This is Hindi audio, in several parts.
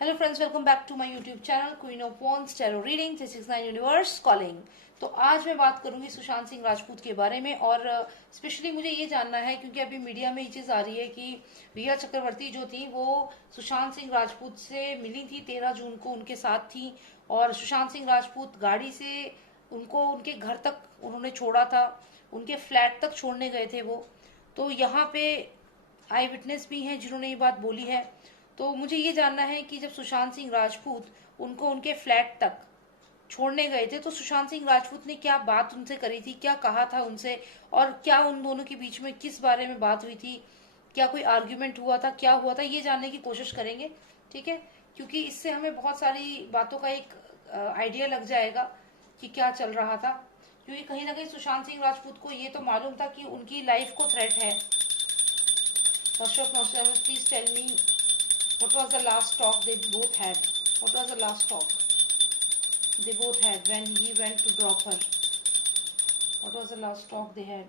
Hello friends, welcome back to my YouTube channel queen of wands tarot reading 369 universe calling. तो आज मैं बात करूंगी सुशांत सिंह राजपूत के बारे में और स्पेशली मुझे ये जानना है क्योंकि अभी मीडिया में ये चीज आ रही है कि रिया चक्रवर्ती जो थी वो सुशांत सिंह राजपूत से मिली थी, 13 जून को उनके साथ थी और सुशांत सिंह राजपूत गाड़ी से उनको उनके घर तक उन्होंने छोड़ा था, उनके फ्लैट तक छोड़ने गए थे वो। तो यहाँ पे आई विटनेस भी हैं जिन्होंने ये बात बोली है। तो मुझे ये जानना है कि जब सुशांत सिंह राजपूत उनको उनके फ्लैट तक छोड़ने गए थे तो सुशांत सिंह राजपूत ने क्या बात उनसे करी थी, क्या कहा था उनसे, और क्या उन दोनों के बीच में किस बारे में बात हुई थी, क्या कोई आर्ग्यूमेंट हुआ था, क्या हुआ था, ये जानने की कोशिश करेंगे। ठीक है, क्योंकि इससे हमें बहुत सारी बातों का एक आइडिया लग जाएगा कि क्या चल रहा था। क्योंकि कहीं ना कहीं सुशांत सिंह राजपूत को ये तो मालूम था कि उनकी लाइफ को थ्रेट है। First of all, please tell me what was the last talk they both had? What was the last talk they both had when he went to drop her? What was the last talk they had?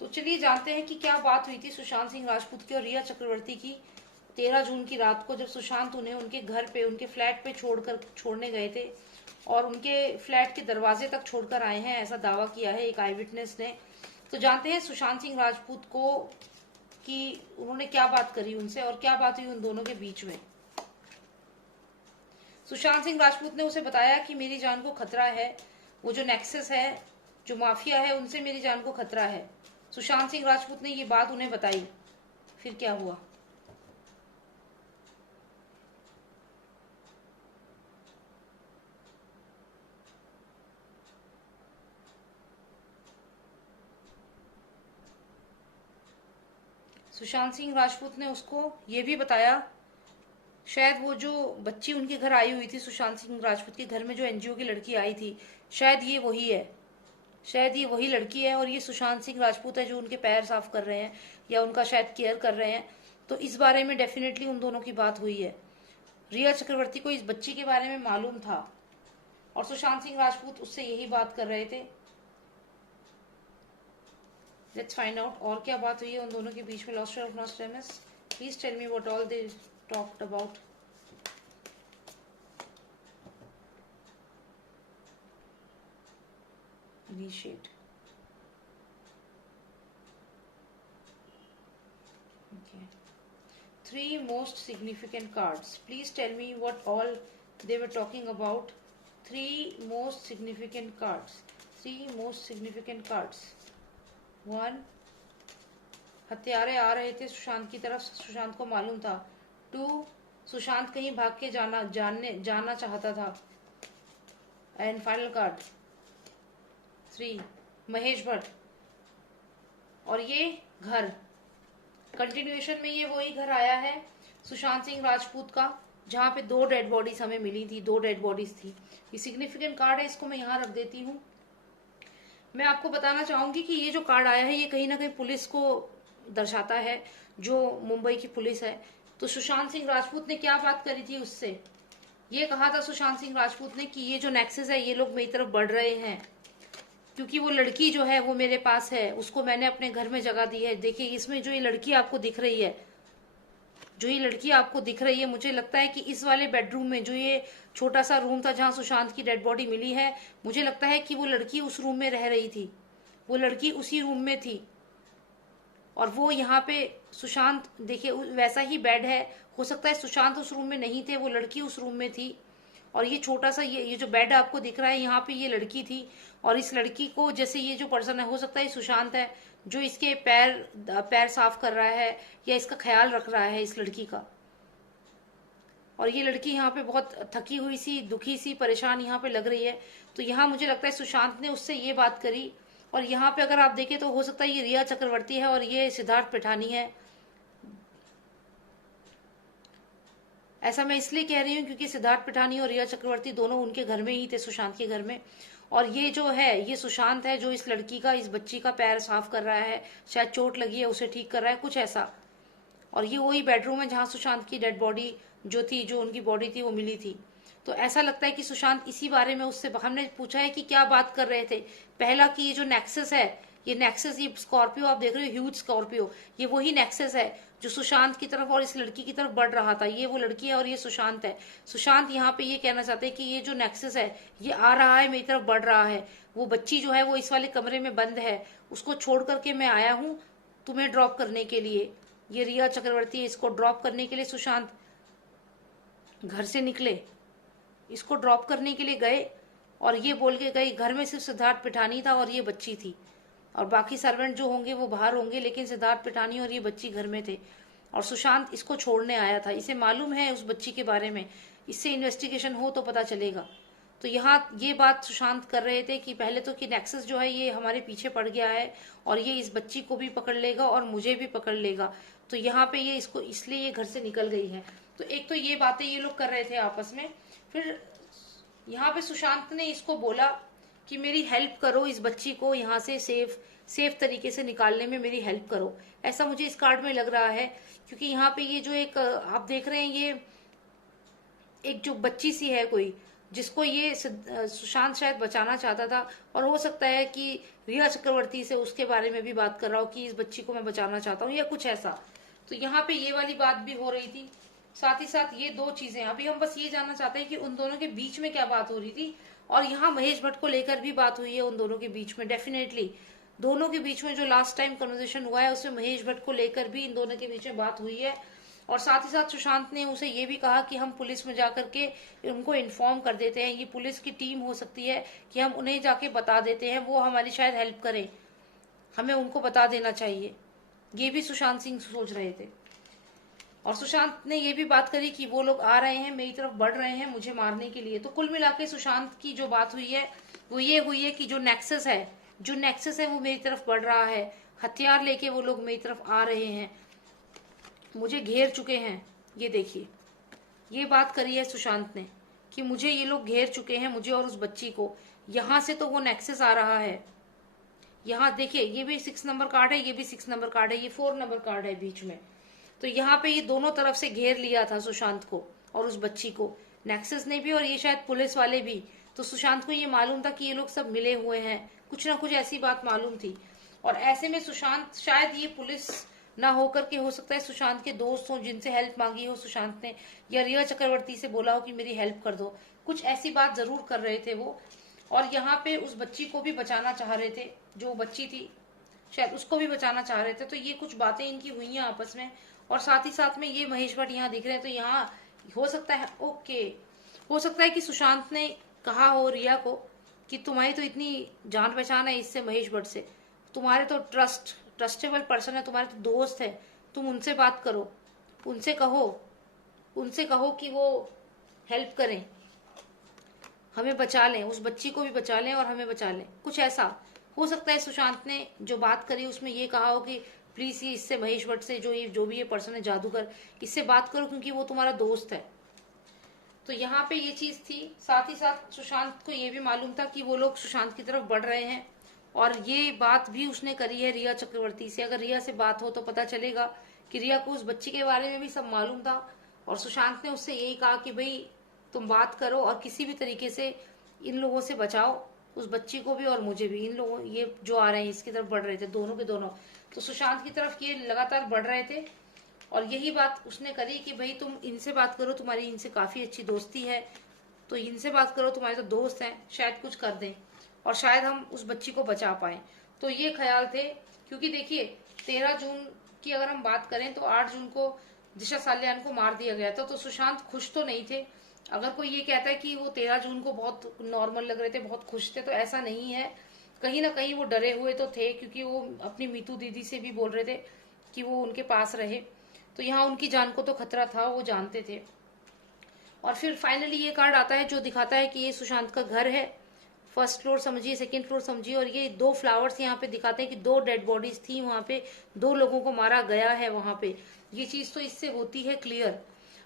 तो चलिए जानते हैं कि क्या बात हुई थी सुशांत सिंह राजपूत की और रिया चक्रवर्ती की 13 जून की रात को, जब सुशांत उन्हें उनके घर पे, उनके फ्लैट पे छोड़ने गए थे और उनके फ्लैट के दरवाजे तक छोड़कर आए हैं, ऐसा दावा किया है एक आई विटनेस ने। तो जानते हैं सुशांत सिंह राजपूत को कि उन्होंने क्या बात करी उनसे और क्या बात हुई उन दोनों के बीच में। सुशांत सिंह राजपूत ने उसे बताया कि मेरी जान को खतरा है, वो जो नेक्सस है, जो माफिया है, उनसे मेरी जान को खतरा है। सुशांत सिंह राजपूत ने ये बात उन्हें बताई। फिर क्या हुआ? सुशांत सिंह राजपूत ने उसको ये भी बताया, शायद वो जो बच्ची उनके घर आई हुई थी, सुशांत सिंह राजपूत के घर में जो एनजीओ की लड़की आई थी, शायद ये वही है, शायद ये वही लड़की है और ये सुशांत सिंह राजपूत है जो उनके पैर साफ कर रहे हैं या उनका शायद केयर कर रहे हैं। तो इस बारे में डेफिनेटली उन दोनों की बात हुई है। रिया चक्रवर्ती को इस बच्ची के बारे में मालूम था और सुशांत सिंह राजपूत उससे यही बात कर रहे थे। लेट्स फाइंड आउट और क्या बात हुई है उन दोनों के बीच में। Lost of Nostremus, please tell me what all they talked about. Initiate. Okay. 3 most significant cards. Please tell me what all they were talking about. 3 most significant cards. 3 most significant cards. 1. हत्यारे आ रहे थे सुशांत की तरफ, सुशांत को मालूम था। 2. सुशांत कहीं भाग के जाना चाहता था। And final card 3. Mahesh Bhatt. और ये घर कंटिन्यूएशन में, ये वही घर आया है सुशांत सिंह राजपूत का जहां पे 2 डेड बॉडीज हमें मिली थी, 2 डेड बॉडीज थी। ये सिग्निफिकेंट कार्ड है, इसको मैं यहाँ रख देती हूँ। मैं आपको बताना चाहूंगी कि ये जो कार्ड आया है ये कहीं ना कहीं पुलिस को दर्शाता है, जो मुंबई की पुलिस है। तो सुशांत सिंह राजपूत ने क्या बात करी थी उससे, ये कहा था सुशांत सिंह राजपूत ने कि ये जो नेक्सस है ये लोग मेरी तरफ बढ़ रहे हैं क्योंकि वो लड़की जो है वो मेरे पास है, उसको मैंने अपने घर में जगह दी है। देखिए इसमें जो ये लड़की आपको दिख रही है, जो ये लड़की आपको दिख रही है, मुझे लगता है कि इस वाले बेडरूम में, जो ये छोटा सा रूम था जहां सुशांत की डेड बॉडी मिली है, मुझे लगता है कि वो लड़की उस रूम में रह रही थी, वो लड़की उसी रूम में थी। और वो यहाँ पे सुशांत, देखिए वैसा ही बेड है, हो सकता है सुशांत उस रूम में नहीं थे, वो लड़की उस रूम में थी। और ये छोटा सा ये जो बेड आपको दिख रहा है, यहाँ पे ये लड़की थी और इस लड़की को, जैसे ये जो पर्सन है, हो सकता है सुशांत है जो इसके पैर साफ कर रहा है या इसका ख्याल रख रहा है इस लड़की का। और ये लड़की यहाँ पे बहुत थकी हुई सी, दुखी सी, परेशान यहाँ पे लग रही है। तो यहाँ मुझे लगता है सुशांत ने उससे ये बात करी। और यहाँ पे अगर आप देखें तो हो सकता है ये रिया चक्रवर्ती है और ये सिद्धार्थ पिठानी है। ऐसा मैं इसलिए कह रही हूँ क्योंकि सिद्धार्थ पिठानी और रिया चक्रवर्ती दोनों उनके घर में ही थे, सुशांत के घर में। और ये जो है ये सुशांत है जो इस लड़की का, इस बच्ची का पैर साफ कर रहा है, शायद चोट लगी है उसे ठीक कर रहा है, कुछ ऐसा। और ये वही बेडरूम है जहाँ सुशांत की डेड बॉडी जो थी, जो उनकी बॉडी थी, वो मिली थी। तो ऐसा लगता है कि सुशांत इसी बारे में उससे, हमने पूछा है कि क्या बात कर रहे थे। पहला कि ये जो नेक्सस है, ये नेक्सस, ये स्कॉर्पियो आप देख रहे हो, ह्यूज स्कॉर्पियो, ये वही नेक्सस है जो सुशांत की तरफ और इस लड़की की तरफ बढ़ रहा था। ये वो लड़की है और ये सुशांत है। सुशांत यहाँ पे ये कहना चाहते हैं कि ये जो नेक्सस है ये आ रहा है, मेरी तरफ बढ़ रहा है। वो बच्ची जो है वो इस वाले कमरे में बंद है, उसको छोड़ करके मैं आया हूँ तुम्हें ड्रॉप करने के लिए। ये रिया चक्रवर्ती है, इसको ड्रॉप करने के लिए सुशांत घर से निकले, इसको ड्रॉप करने के लिए गए और ये बोल के गए घर में सिर्फ सिद्धार्थ पिठानी था और ये बच्ची थी, और बाकी सर्वेंट जो होंगे वो बाहर होंगे, लेकिन सिद्धार्थ पिठानी और ये बच्ची घर में थे। और सुशांत इसको छोड़ने आया था, इसे मालूम है उस बच्ची के बारे में, इससे इन्वेस्टिगेशन हो तो पता चलेगा। तो यहाँ ये बात सुशांत कर रहे थे कि पहले तो कि नेक्सस जो है ये हमारे पीछे पड़ गया है और ये इस बच्ची को भी पकड़ लेगा और मुझे भी पकड़ लेगा। तो यहाँ पे ये इसको इसलिए ये घर से निकल गई है। तो एक तो ये बातें ये लोग कर रहे थे आपस में। फिर यहाँ पे सुशांत ने इसको बोला कि मेरी हेल्प करो, इस बच्ची को यहाँ से सेफ तरीके से निकालने में मेरी हेल्प करो। ऐसा मुझे इस कार्ड में लग रहा है, क्योंकि यहाँ पे ये जो एक आप देख रहे हैं ये एक जो बच्ची सी है कोई, जिसको ये सुशांत शायद बचाना चाहता था, और हो सकता है कि रिया चक्रवर्ती से उसके बारे में भी बात कर रहा हो कि इस बच्ची को मैं बचाना चाहता हूँ या कुछ ऐसा। तो यहाँ पे ये वाली बात भी हो रही थी। साथ ही साथ ये दो चीजें, अभी हम बस ये जानना चाहते हैं कि उन दोनों के बीच में क्या बात हो रही थी। और यहाँ महेश भट्ट को लेकर भी बात हुई है उन दोनों के बीच में। डेफिनेटली दोनों के बीच में जो लास्ट टाइम कन्वर्सेशन हुआ है उसमें महेश भट्ट को लेकर भी इन दोनों के बीच में बात हुई है। और साथ ही साथ सुशांत ने उसे ये भी कहा कि हम पुलिस में जाकर के उनको इन्फॉर्म कर देते हैं, ये पुलिस की टीम हो सकती है कि हम उन्हें जाके बता देते हैं, वो हमारी शायद हेल्प करें, हमें उनको बता देना चाहिए। ये भी सुशांत सिंह सोच रहे थे। और सुशांत ने ये भी बात करी कि वो लोग आ रहे हैं, मेरी तरफ बढ़ रहे हैं मुझे मारने के लिए। तो कुल मिला के सुशांत की जो बात हुई है वो ये हुई है कि जो नेक्सस है वो मेरी तरफ बढ़ रहा है, हथियार लेके वो लोग मेरी तरफ आ रहे हैं, मुझे घेर चुके हैं। ये देखिए, ये बात करी है सुशांत ने कि मुझे ये लोग घेर चुके हैं, मुझे और उस बच्ची को। यहाँ से तो वो नेक्सस आ रहा है, यहाँ देखिए ये भी 6 नंबर कार्ड है, ये भी 6 नंबर कार्ड है, ये 4 नंबर कार्ड है बीच में। तो यहाँ पे ये दोनों तरफ से घेर लिया था सुशांत को और उस बच्ची को, नेक्सस ने भी और ये शायद पुलिस वाले भी। तो सुशांत को ये मालूम था कि ये लोग सब मिले हुए हैं, कुछ ना कुछ ऐसी बात मालूम थी। और ऐसे में सुशांत शायद ये पुलिस ना होकर के हो सकता है सुशांत के दोस्त हो जिनसे हेल्प मांगी हो सुशांत ने, या रिया चक्रवर्ती से बोला हो कि मेरी हेल्प कर दो, कुछ ऐसी बात जरूर कर रहे थे वो। और यहाँ पे उस बच्ची को भी बचाना चाह रहे थे, जो बच्ची थी शायद उसको भी बचाना चाह रहे थे। तो ये कुछ बातें इनकी हुई हैं आपस में। और साथ ही साथ में ये महेश भट्ट यहाँ दिख रहे हैं। तो यहाँ हो सकता है हो सकता है कि सुशांत ने कहा हो रिया को कि तुम्हारी तो इतनी जान पहचान है इससे, महेश भट्ट से, तुम्हारे तो ट्रस्टेबल पर्सन है, तुम्हारे तो दोस्त है, तुम उनसे बात करो, उनसे कहो कि वो हेल्प करें, हमें बचा लें, उस बच्ची को भी बचा लें और हमें बचा लें। कुछ ऐसा हो सकता है सुशांत ने जो बात करी उसमें ये कहा हो कि प्लीज ये इससे महेश भट्ट से जो भी ये पर्सन है जादूगर, इससे बात करो क्योंकि वो तुम्हारा दोस्त है। तो यहाँ पे ये चीज थी। साथ ही साथ सुशांत को ये भी मालूम था कि वो लोग सुशांत की तरफ बढ़ रहे हैं, और ये बात भी उसने करी है रिया चक्रवर्ती से। अगर रिया से बात हो तो पता चलेगा कि रिया को उस बच्ची के बारे में भी सब मालूम था। और सुशांत ने उससे यही कहा कि भाई तुम बात करो और किसी भी तरीके से इन लोगों से बचाओ, उस बच्ची को भी और मुझे भी। इन लोगों ये जो आ रहे हैं इसकी तरफ बढ़ रहे थे, दोनों के दोनों। तो सुशांत की तरफ ये लगातार बढ़ रहे थे और यही बात उसने करी कि भाई तुम इनसे बात करो, तुम्हारी इनसे काफी अच्छी दोस्ती है, तो इनसे बात करो, तुम्हारे तो दोस्त हैं, शायद कुछ कर दें और शायद हम उस बच्ची को बचा पाए। तो ये ख्याल थे। क्योंकि देखिए 13 जून की अगर हम बात करें तो 8 जून को दिशा साल्यान को मार दिया गया था। तो सुशांत खुश तो नहीं थे। अगर कोई ये कहता है कि वो 13 जून को बहुत नॉर्मल लग रहे थे, बहुत खुश थे, तो ऐसा नहीं है। कहीं ना कहीं वो डरे हुए तो थे, क्योंकि वो अपनी मीतू दीदी से भी बोल रहे थे कि वो उनके पास रहे। तो यहाँ उनकी जान को तो खतरा था, वो जानते थे। और फिर फाइनली ये कार्ड आता है जो दिखाता है कि ये सुशांत का घर है, फर्स्ट फ्लोर समझिए, सेकंड फ्लोर समझिए। और ये 2 फ्लावर्स यहाँ पे दिखाते हैं कि 2 डेड बॉडीज थी वहां पे, 2 लोगों को मारा गया है वहां पे। ये चीज तो इससे होती है क्लियर।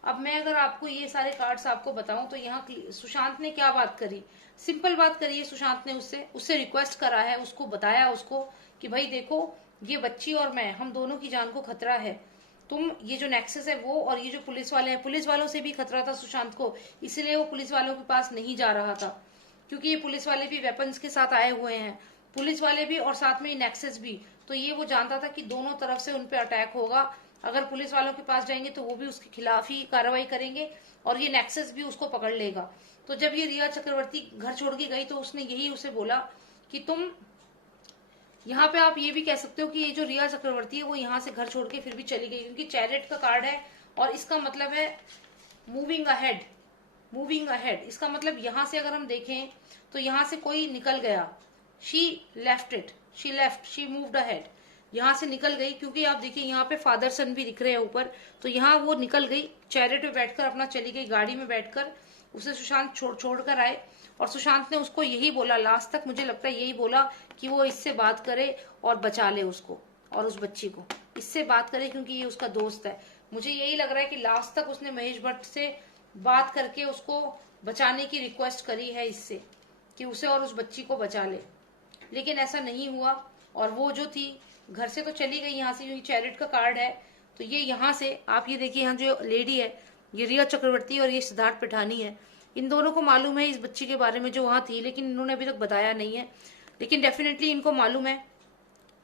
अब मैं अगर आपको ये सारे कार्ड्स आपको बताऊं तो यहाँ सुशांत ने क्या बात करी, सिंपल बात करी है सुशांत ने। उससे रिक्वेस्ट करा है, उसको बताया उसको कि भाई देखो ये बच्ची और मैं, हम दोनों की जान को खतरा है, तुम ये जो नेक्सस है वो और ये जो पुलिस वाले हैं, पुलिस वालों से भी खतरा था सुशांत को, इसलिए वो पुलिस वालों के पास नहीं जा रहा था, क्योंकि ये पुलिस वाले भी वेपन्स के साथ आए हुए हैं, पुलिस वाले भी और साथ में नेक्सस भी। तो ये वो जानता था कि दोनों तरफ से उनपे अटैक होगा, अगर पुलिस वालों के पास जाएंगे तो वो भी उसके खिलाफ ही कार्रवाई करेंगे और ये नेक्सस भी उसको पकड़ लेगा। तो जब ये रिया चक्रवर्ती घर छोड़ के गई तो उसने यही उसे बोला कि तुम यहाँ पे, आप ये भी कह सकते हो कि ये जो रिया चक्रवर्ती है वो यहाँ से घर छोड़ के फिर भी चली गई, क्योंकि चैरिट का कार्ड है और इसका मतलब है मूविंग अहेड। मूविंग अहेड इसका मतलब यहाँ से अगर हम देखें तो यहाँ से कोई निकल गया, she left it, she left, she moved ahead, यहाँ से निकल गई। क्योंकि आप देखिए यहाँ पे फादर सन भी दिख रहे हैं ऊपर, तो यहाँ वो निकल गई, चैरिट में बैठकर अपना चली गई, गाड़ी में बैठकर उसे सुशांत छोड़ कर आए। और सुशांत ने उसको यही बोला, लास्ट तक मुझे लगता है यही बोला कि वो इससे बात करे और बचा ले उसको और उस बच्ची को, इससे बात करे क्योंकि ये उसका दोस्त है। मुझे यही लग रहा है कि लास्ट तक उसने महेश भट्ट से बात करके उसको बचाने की रिक्वेस्ट करी है इससे, कि उसे और उस बच्ची को बचा ले, लेकिन ऐसा नहीं हुआ। और वो जो थी घर से तो चली गई यहाँ से, क्योंकि चैरिट का कार्ड है। तो ये यहाँ से आप ये देखिए, यहाँ जो लेडी है ये रिया चक्रवर्ती और ये सिद्धार्थ पिठानी है। इन दोनों को मालूम है इस बच्ची के बारे में जो वहां थी, लेकिन इन्होंने अभी तक बताया नहीं है, लेकिन डेफिनेटली इनको मालूम है।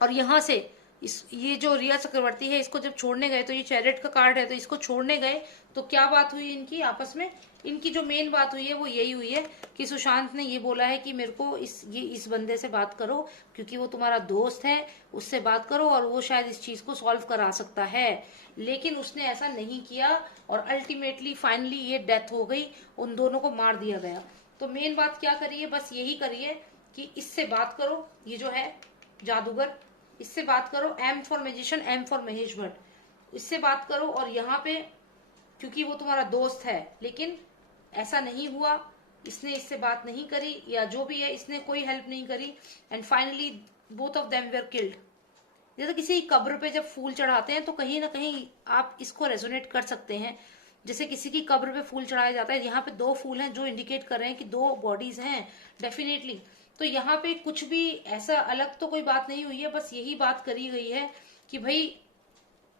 और यहाँ से ये जो रिया चक्रवर्ती है इसको जब छोड़ने गए, तो ये चैरिट का कार्ड है, तो इसको छोड़ने गए तो क्या बात हुई इनकी आपस में, इनकी जो मेन बात हुई है वो यही हुई है कि सुशांत ने ये बोला है कि मेरे को इस बंदे से बात करो क्योंकि वो तुम्हारा दोस्त है, उससे बात करो और वो शायद इस चीज को सॉल्व करा सकता है। लेकिन उसने ऐसा नहीं किया और अल्टीमेटली फाइनली ये डेथ हो गई, उन दोनों को मार दिया गया। तो मेन बात क्या करिए, बस यही करिए कि इससे बात करो, ये जो है जादूगर, इससे बात करो, M for magician, M for Mahesh Bhatt, इससे बात करो। और यहाँ पे क्योंकि वो तुम्हारा दोस्त है, लेकिन ऐसा नहीं हुआ, इसने इससे बात नहीं करी या जो भी है, इसने कोई हेल्प नहीं करी and finally both of them where killed. जैसे किसी कब्र पे जब फूल चढ़ाते हैं तो कहीं ना कहीं आप इसको रेजोनेट कर सकते हैं, जैसे किसी की कब्र पे फूल चढ़ाया जाता है, यहाँ पे 2 फूल हैं जो इंडिकेट कर रहे हैं कि 2 बॉडीज हैं डेफिनेटली। तो यहाँ पे कुछ भी ऐसा अलग तो कोई बात नहीं हुई है, बस यही बात करी गई है कि भाई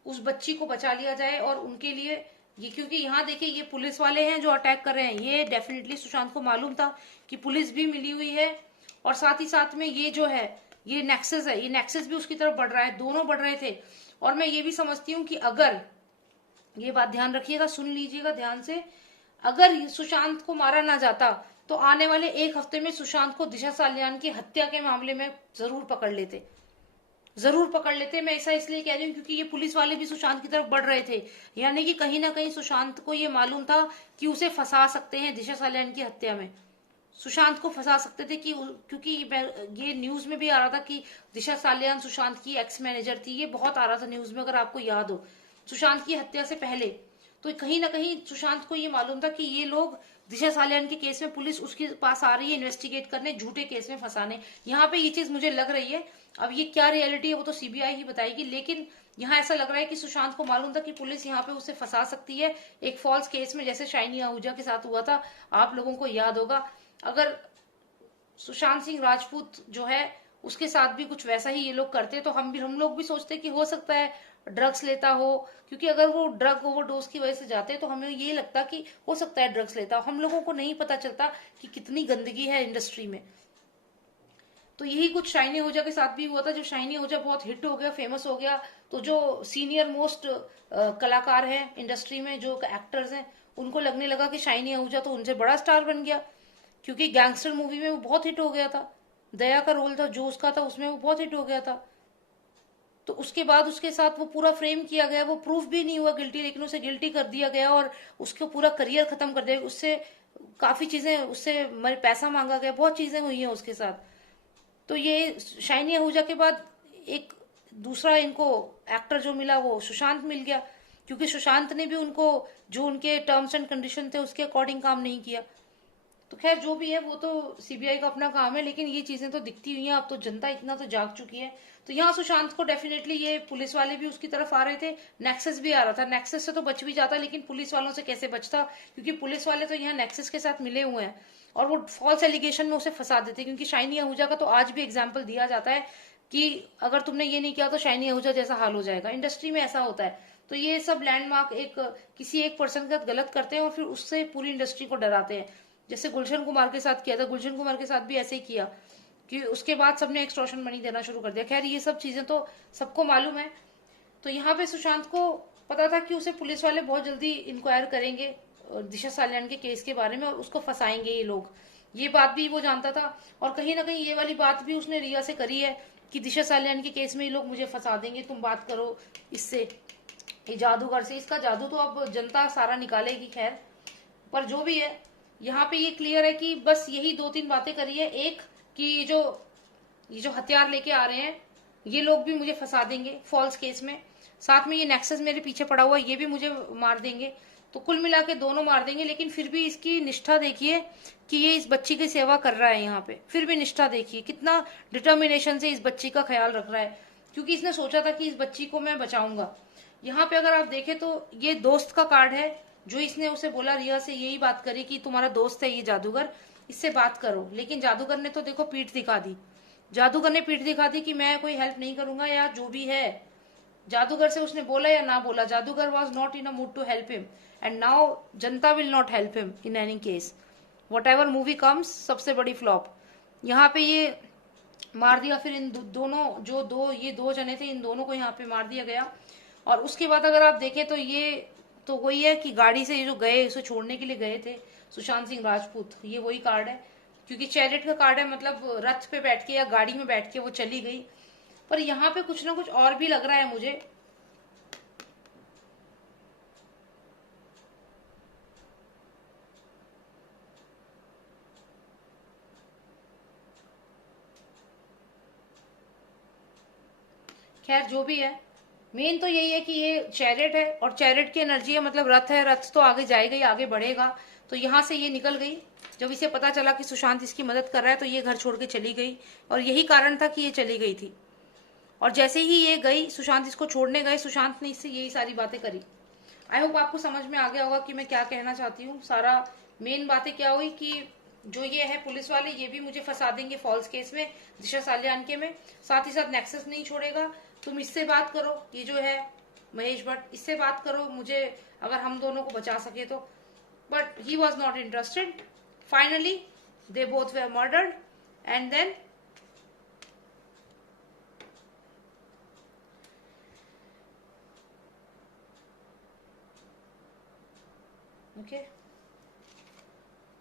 उस बच्ची को बचा लिया जाए और उनके लिए ये, क्योंकि यहाँ देखिए ये पुलिस वाले हैं जो अटैक कर रहे हैं, ये डेफिनेटली सुशांत को मालूम था कि पुलिस भी मिली हुई है और साथ ही साथ में ये जो है ये नेक्सस है, ये नेक्सस भी उसकी तरफ बढ़ रहा है, दोनों बढ़ रहे थे। और मैं ये भी समझती हूँ कि अगर ये बात ध्यान रखिएगा, सुन लीजिएगा ध्यान से, अगर सुशांत को मारा ना जाता तो आने वाले 1 हफ्ते में सुशांत को दिशा सालियान की हत्या के मामले में जरूर पकड़ लेते, जरूर पकड़ लेते। मैं ऐसा इसलिए कह रही हूँ क्योंकि ये पुलिस वाले भी सुशांत की तरफ बढ़ रहे थे, यानी कि कहीं ना कहीं सुशांत को ये मालूम था कि उसे फंसा सकते हैं दिशा सालियान की हत्या में, सुशांत को फंसा सकते थे। कि क्योंकि ये न्यूज में भी आ रहा था कि दिशा सालियान सुशांत की एक्स मैनेजर थी, ये बहुत आ रहा था न्यूज में अगर आपको याद हो, सुशांत की हत्या से पहले। तो कहीं ना कहीं सुशांत को ये मालूम था कि ये लोग दिशा सालियान के केस में पुलिस उसके पास आ रही है इन्वेस्टिगेट करने, झूठे केस में फंसाने। यहाँ पे ये चीज मुझे लग रही है, अब ये क्या रियलिटी है वो तो सीबीआई ही बताएगी, लेकिन यहाँ ऐसा लग रहा है कि सुशांत को मालूम था कि पुलिस यहाँ पे उसे फंसा सकती है एक फॉल्स केस में, जैसे शाइनी आहूजा के साथ हुआ था, आप लोगों को याद होगा। अगर सुशांत सिंह राजपूत जो है उसके साथ भी कुछ वैसा ही ये लोग करते तो हम लोग भी सोचते कि हो सकता है ड्रग्स लेता हो, क्योंकि अगर वो ड्रग ओवरडोज की वजह से जाते तो हमें ये लगता कि हो सकता है ड्रग्स लेता हो। हम लोगों को नहीं पता चलता कि कितनी गंदगी है इंडस्ट्री में। तो यही कुछ शाइनी आहूजा के साथ भी हुआ था। जब शाइनी आहूजा बहुत हिट हो गया, फेमस हो गया, तो जो सीनियर मोस्ट कलाकार हैं इंडस्ट्री में, जो एक्टर्स हैं, उनको लगने लगा कि शाइनी आहूजा तो उनसे बड़ा स्टार बन गया, क्योंकि गैंगस्टर मूवी में वो बहुत हिट हो गया था, दया का रोल था जो उसका था उसमें, वो बहुत हिट हो गया था। तो उसके बाद उसके साथ वो पूरा फ्रेम किया गया, वो प्रूफ भी नहीं हुआ गिल्टी, लेकिन उसे गिल्टी कर दिया गया और उसका पूरा करियर खत्म कर दिया, उससे काफी चीजें, उससे पैसा मांगा गया, बहुत चीजें हुई हैं उसके साथ। तो ये शाइनी आहूजा के बाद एक दूसरा इनको एक्टर जो मिला वो सुशांत मिल गया, क्योंकि सुशांत ने भी उनको जो उनके टर्म्स एंड कंडीशन थे उसके अकॉर्डिंग काम नहीं किया। तो खैर जो भी है वो तो सीबीआई का अपना काम है, लेकिन ये चीजें तो दिखती हुई हैं, अब तो जनता इतना तो जाग चुकी है। तो यहाँ सुशांत को डेफिनेटली, ये पुलिस वाले भी उसकी तरफ आ रहे थे, नेक्सस भी आ रहा था, नेक्सस से तो बच भी जाता, लेकिन पुलिस वालों से कैसे बचता, क्योंकि पुलिस वाले तो यहाँ नेक्सस के साथ मिले हुए हैं और वो फॉल्स एलिगेशन में उसे फंसा देते। क्योंकि शाइनी आहूजा का तो आज भी एग्जाम्पल दिया जाता है कि अगर तुमने ये नहीं किया तो शाइनी आहूजा जैसा हाल हो जाएगा, इंडस्ट्री में ऐसा होता है। तो ये सब लैंडमार्क किसी एक पर्सन के साथ गलत करते हैं और फिर उससे पूरी इंडस्ट्री को डराते हैं, जैसे गुलशन कुमार के साथ किया था, गुलशन कुमार के साथ भी ऐसे ही किया कि उसके बाद सबने एक्सटॉर्शन मनी देना शुरू कर दिया। खैर ये सब चीजें तो सबको मालूम है। तो यहाँ पे सुशांत को पता था कि उसे पुलिस वाले बहुत जल्दी इंक्वायर करेंगे दिशा सालियान के केस के बारे में और उसको फंसाएंगे ये लोग, ये बात भी वो जानता था। और कहीं ना कहीं ये वाली बात भी उसने रिया से करी है कि दिशा सालियान के केस में ये लोग मुझे फंसा देंगे, तुम बात करो इससे, ये जादूगर से। इसका जादू तो अब जनता सारा निकालेगी, खैर। पर जो भी है, यहाँ पे ये क्लियर है कि बस यही 2-3 बातें करी है। एक कि ये जो हथियार लेके आ रहे हैं ये लोग भी मुझे फंसा देंगे फॉल्स केस में, साथ में ये नेक्सस मेरे पीछे पड़ा हुआ है ये भी मुझे मार देंगे। तो कुल मिला के दोनों मार देंगे। लेकिन फिर भी इसकी निष्ठा देखिए कि ये इस बच्ची की सेवा कर रहा है यहाँ पे, फिर भी निष्ठा देखिए, कितना डिटर्मिनेशन से इस बच्ची का ख्याल रख रहा है, क्योंकि इसने सोचा था कि इस बच्ची को मैं बचाऊंगा। यहाँ पे अगर आप देखें तो ये दोस्त का कार्ड है, जो इसने उसे बोला, रिया से यही बात करी कि तुम्हारा दोस्त है ये जादूगर, इससे बात करो। लेकिन जादूगर ने तो देखो पीठ दिखा दी, जादूगर ने पीठ दिखा दी कि मैं कोई हेल्प नहीं करूंगा, या जो भी है जादूगर से उसने बोला या ना बोला, जादूगर was not in a mood to help him, and now जनता will not help him in any case. Whatever movie comes, सबसे बड़ी फ्लॉप। यहाँ पे ये मार दिया। फिर इन दोनों जो ये दो जने थे, इन दोनों को यहाँ पे मार दिया गया। और उसके बाद अगर आप देखें तो ये तो वही है कि गाड़ी से ये जो गए, उसे छोड़ने के लिए गए थे सुशांत सिंह राजपूत, ये वही कार्ड है, क्योंकि चैरिट का कार्ड है, मतलब रथ पे बैठ के या गाड़ी में बैठ के वो चली गई। पर यहाँ पे कुछ ना कुछ और भी लग रहा है मुझे। खैर जो भी है, मेन तो यही है कि ये चैरिट है और चैरिट की एनर्जी है, मतलब रथ है, रथ तो आगे जाएगा ही, आगे बढ़ेगा। तो यहाँ से ये निकल गई। जब इसे पता चला कि सुशांत इसकी मदद कर रहा है तो ये घर छोड़ के चली गई, और यही कारण था कि ये चली गई थी। और जैसे ही ये गई, सुशांत इसको छोड़ने गए, सुशांत ने इससे यही सारी बातें करी। आई होप आपको समझ में आ गया होगा कि मैं क्या कहना चाहती हूँ। सारा मेन बातें क्या हुई कि जो ये है पुलिस वाले, ये भी मुझे फंसा देंगे फॉल्स केस में, दिशा सालियान के में, साथ ही साथ नेक्सस नहीं छोड़ेगा, तुम इससे बात करो, ये जो है महेश भट्ट, इससे बात करो मुझे, अगर हम दोनों को बचा सके तो। But he was not interested. Finally they both were murdered, and then okay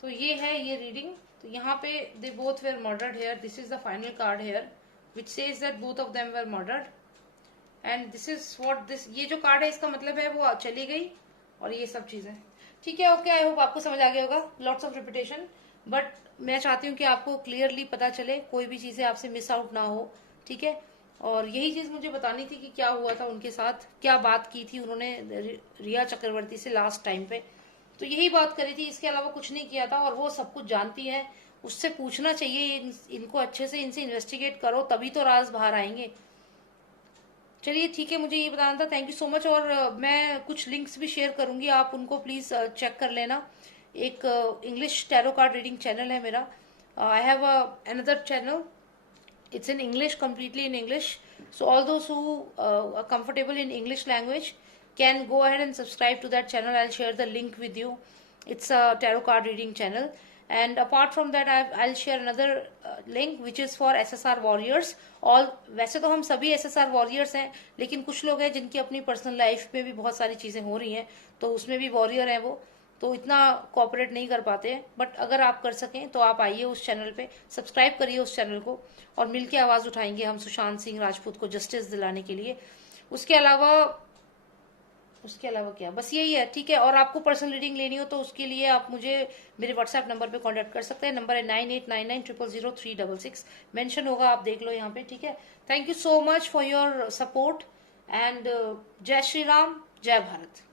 तो ये है ये रीडिंग। तो यहाँ पे they both were murdered here, this is the final card here which says that both of them were murdered, and this is what this, ये जो कार्ड है इसका मतलब है वो चली गई, और ये सब चीजें ठीक है। ओके, आई होप आपको समझ आ गया होगा। लॉट्स ऑफ रिपीटेशन, बट मैं चाहती हूँ कि आपको क्लियरली पता चले, कोई भी चीजें आपसे मिस आउट ना हो, ठीक है। और यही चीज मुझे बतानी थी कि क्या हुआ था उनके साथ, क्या बात की थी उन्होंने रिया चक्रवर्ती से लास्ट टाइम पे, तो यही बात करी थी, इसके अलावा कुछ नहीं किया था। और वो सब कुछ जानती है, उससे पूछना चाहिए, इनको अच्छे से इनसे इन्वेस्टिगेट करो, तभी तो राज बाहर आएंगे। चलिए ठीक है, मुझे ये बताना था। Thank you so much. और मैं कुछ लिंक्स भी शेयर करूंगी, आप उनको प्लीज चेक कर लेना। एक English tarot card reading channel है मेरा, I have another channel, it's in English, completely in English, so all those who are comfortable in English language can go ahead and subscribe to that channel. I'll share the link with you. It's a tarot card reading channel, and apart from that I'll share another link which is for SSR warriors. all वैसे तो हम सभी SSR warriors हैं, लेकिन कुछ लोग हैं जिनकी अपनी पर्सनल लाइफ में भी बहुत सारी चीजें हो रही हैं, तो उसमें भी वॉरियर हैं वो, तो इतना कोऑपरेट नहीं कर पाते हैं। बट अगर आप कर सकें तो आप आइए उस चैनल पे, सब्सक्राइब करिए उस चैनल को, और मिलके आवाज उठाएंगे हम सुशांत सिंह राजपूत को जस्टिस दिलाने के लिए। उसके अलावा क्या, बस यही है, ठीक है। और आपको पर्सनल रीडिंग लेनी हो तो उसके लिए आप मुझे मेरे व्हाट्सएप नंबर पे कांटेक्ट कर सकते हैं। नंबर है 9899000366, मेंशन होगा, आप देख लो यहाँ पे, ठीक है। Thank you so much for your support, and जय श्री राम, जय भारत।